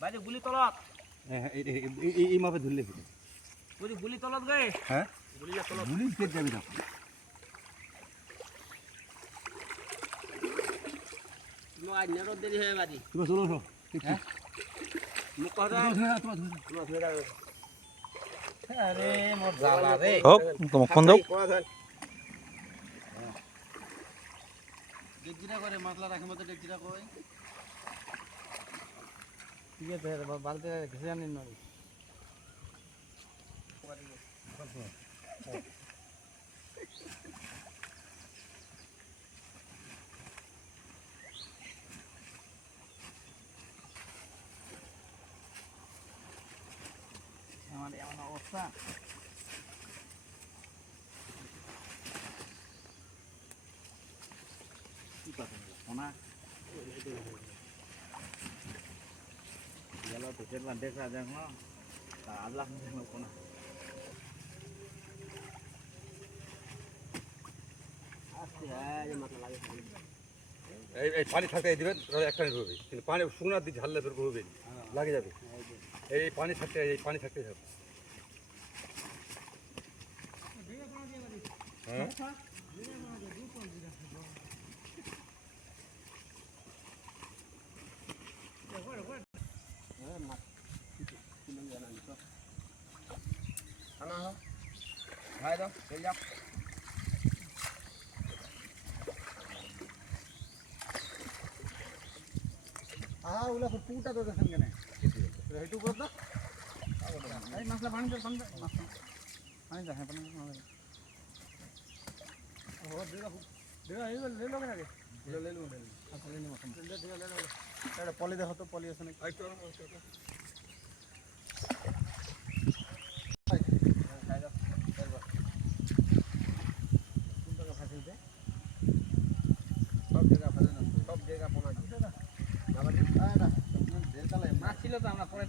বাইরে গুলি তলত এই মাপে ধরলে বুঝি গুলি তলত গায়ে হ্যাঁ গুলি তলত গুলি কে যাবে না নো আজ নেরো দেরি হয়ে বাজি তুমি চলো হ্যাঁ মুখ কথা আরে মোর জ্বালা রে হোক তোমাক ফোন দাও ডেকজিরা করে মশলা রাখে মতো ডেকজিরা কই ঠিক আছে বালতি ঘেসে আনিন নড়ি আমার এমন অবস্থা কি কথা ওনা গেল তো কেটলা দেখা যাক না তা আল্লাহ না কোনা আজকে হ্যাঁ যে মাথা লাগে এই পানি থাকতে দিবেন একটা হবে কিন্তু পানি শুকনা দিয়ে ঝাললে বের হবে লাগে যাবে এই পানি থাকতে হবে হ্যাঁ খানা হোক ভাই দাও চল যাও ওলা পুটা তো দেখেন কেন হেটু কর দাও এই মশলা পানি দাও পানি দাও হ্যাঁ পানি ও দেগা এই ले लो ना ले लो अच्छा ले लो ले लो এটা পলি দেখো তো পলি আছে নাকি আই তো মাছ ছিল তো আমরা পরে